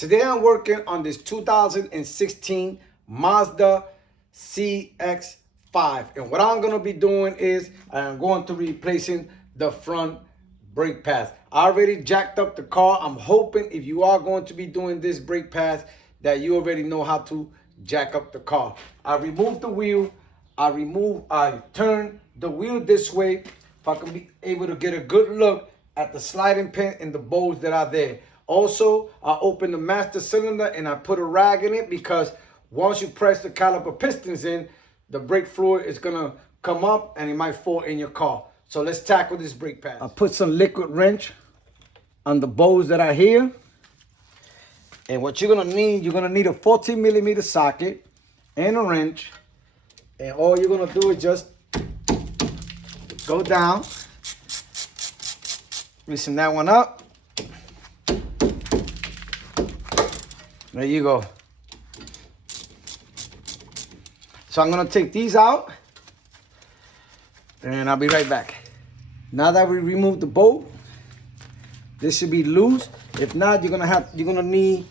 Today I'm working on this 2016 Mazda CX5. And what I'm going to be doing is I'm going to be replacing the front brake pads. I already jacked up the car. I'm hoping if you are going to be doing this brake pads that you already know how to jack up the car. I removed the wheel. I turn the wheel this way if I can be able to get a good look at the sliding pin and the bolts that are there. Also, I open the master cylinder and I put a rag in it because once you press the caliper pistons in, the brake fluid is gonna come up and it might fall in your car. So let's tackle this brake pad. I put some liquid wrench on the bolts that are here. And what you're gonna need a 14 millimeter socket and a wrench. And all you're gonna do is just go down, loosen that one up. There you go. So I'm gonna take these out and I'll be right back. Now that we removed the bolt, this should be loose. If not, you're gonna need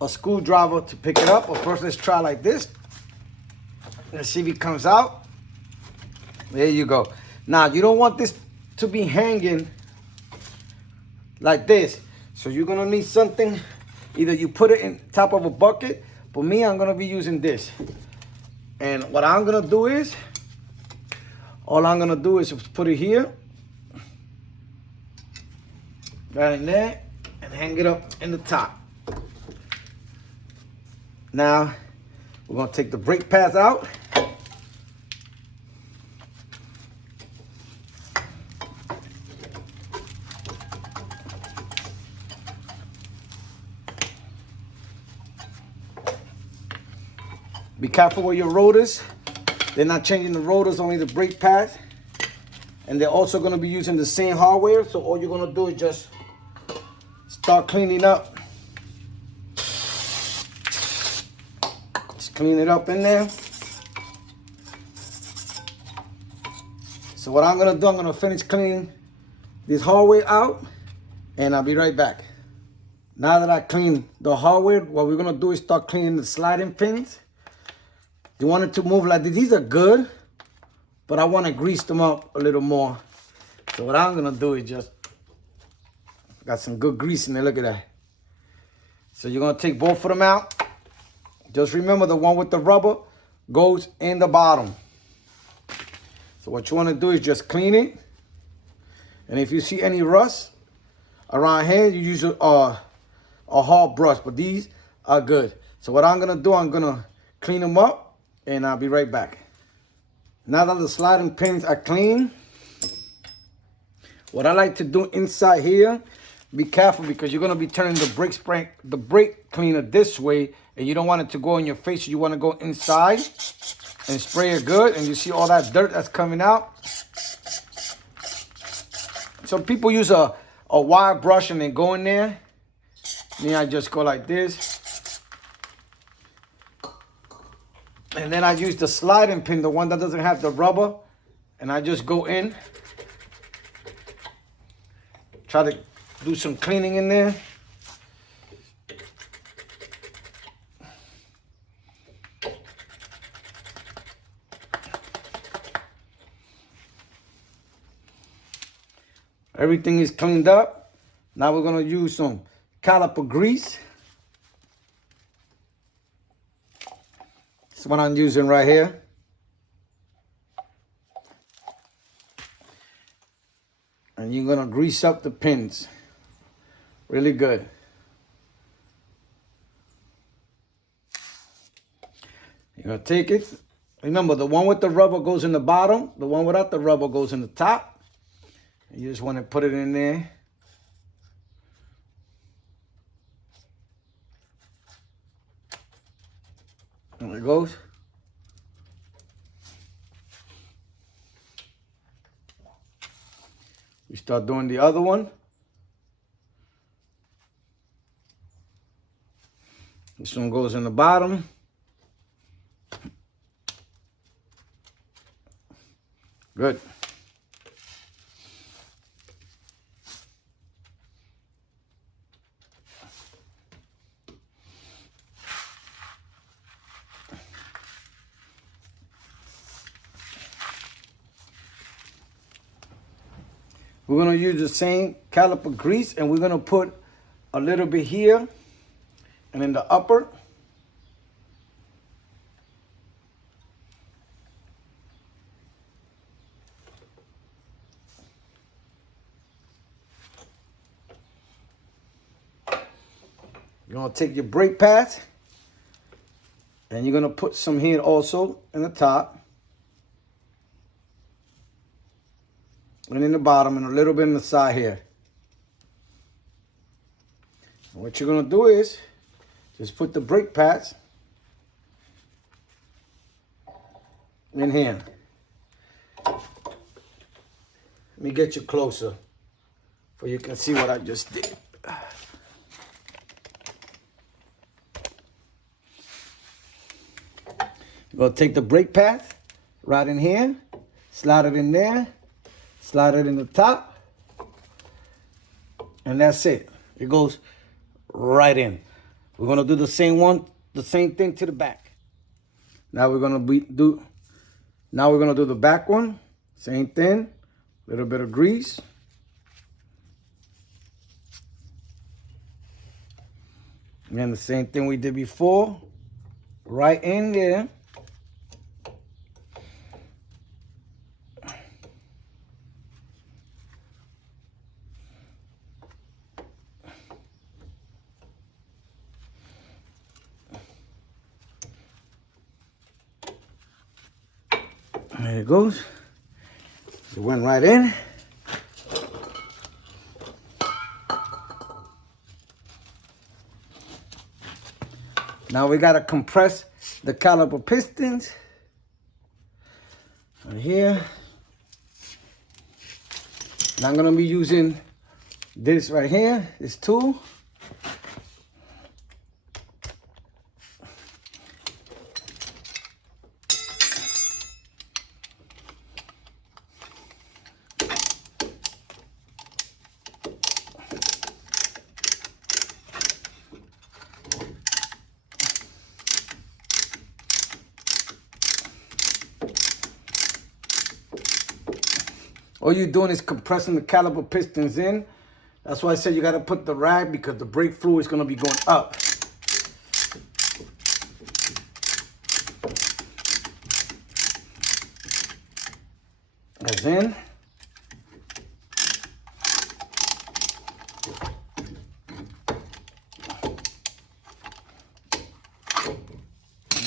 a screwdriver to pick it up. But first let's try like this. Let's see if it comes out. There you go. Now you don't want this to be hanging like this. So you're gonna need something. Either you put it in top of a bucket, but me, I'm gonna be using this. And what I'm gonna do is, all I'm gonna do is put it here, right in there, and hang it up in the top. Now, we're gonna take the brake pads out. Be careful with your rotors. They're not changing the rotors, only the brake pads. And they're also gonna be using the same hardware. So all you're gonna do is just start cleaning up. Just clean it up in there. So what I'm gonna do, I'm gonna finish cleaning this hardware out and I'll be right back. Now that I clean the hardware, what we're gonna do is start cleaning the sliding pins. You want it to move like this. These are good, but I want to grease them up a little more. So what I'm going to do is just, got some good grease in there. Look at that. So you're going to take both of them out. Just remember the one with the rubber goes in the bottom. So what you want to do is just clean it. And if you see any rust around here, you use a hard brush, but these are good. So what I'm going to do, I'm going to clean them up. And I'll be right back. Now that the sliding pins are clean, what I like to do inside here, be careful because you're gonna be turning the brake cleaner this way, and you don't want it to go in your face. You want to go inside and spray it good, and you see all that dirt that's coming out. Some people use a wire brush and then go in there. Me, I just go like this. And then I use the sliding pin, the one that doesn't have the rubber, and I just go in. Try to do some cleaning in there. Everything is cleaned up. Now we're gonna use some caliper grease. What I'm using right here. And you're gonna grease up the pins really good. You're gonna take it. Remember, the one with the rubber goes in the bottom, the one without the rubber goes in the top. You just want to put it in there. There it goes. We start doing the other one. This one goes in the bottom. Good. We're gonna use the same caliper grease, and we're gonna put a little bit here and in the upper. You're gonna take your brake pads and you're gonna put some here also in the top and in the bottom and a little bit in the side here. And what you're gonna do is just put the brake pads in here. Let me get you closer so you can see what I just did. You're gonna take the brake pad right in here, slide it in there, slide it in the top, and that's it. It goes right in. We're gonna do the same thing to the back. Now we're gonna do the back one. Same thing, little bit of grease. And then the same thing we did before, right in there. There it goes. It went right in. Now we gotta compress the caliper pistons right here. Now I'm gonna be using this right here, this tool. All you're doing is compressing the caliper pistons in. That's why I said you gotta put the rag, because the brake fluid is gonna be going up. As in.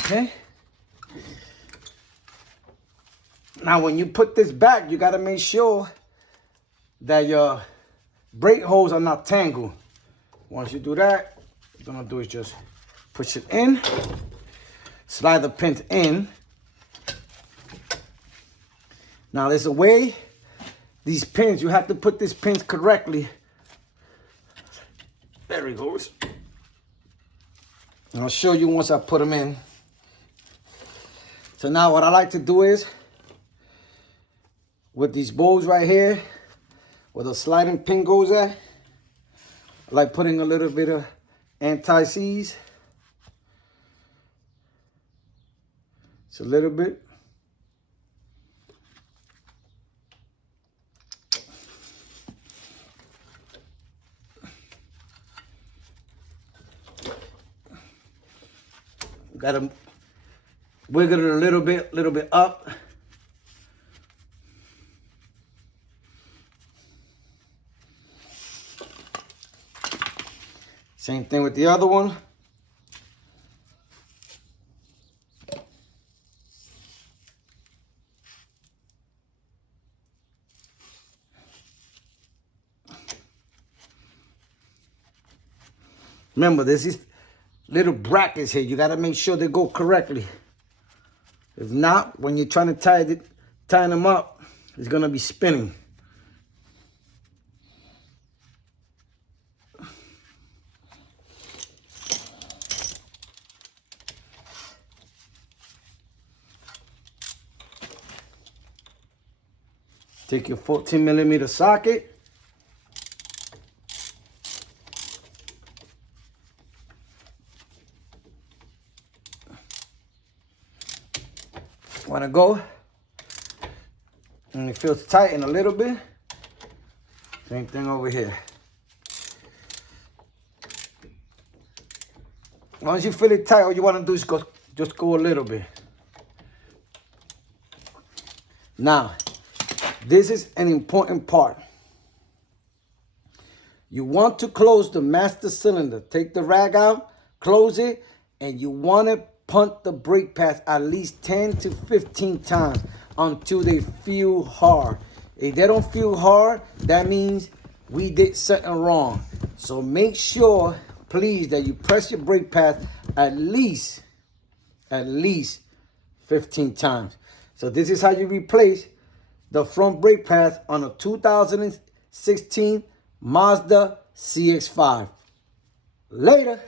Okay. Now, when you put this back, you got to make sure that your brake hose are not tangled. Once you do that, what you're going to do is just push it in, slide the pins in. Now, there's a way, these pins, you have to put these pins correctly. There he goes. And I'll show you once I put them in. So now what I like to do is, with these bolts right here, where the sliding pin goes at, I like putting a little bit of anti-seize. Just a little bit. Gotta wiggle it a little bit up. Same thing with the other one. Remember, there's these little brackets here. You got to make sure they go correctly. If not, when you're trying to tie them up, it's going to be spinning. Take your 14mm socket. Want to go, and it feels tight in a little bit. Same thing over here. Once you feel it tight, all you want to do is just go a little bit. Now, this is an important part. You want to close the master cylinder. Take the rag out, close it, and you want to punt the brake pads at least 10 to 15 times until they feel hard. If they don't feel hard, that means we did something wrong. So make sure, please, that you press your brake pads at least 15 times. So this is how you replace the front brake pads on a 2016 Mazda CX5. Later.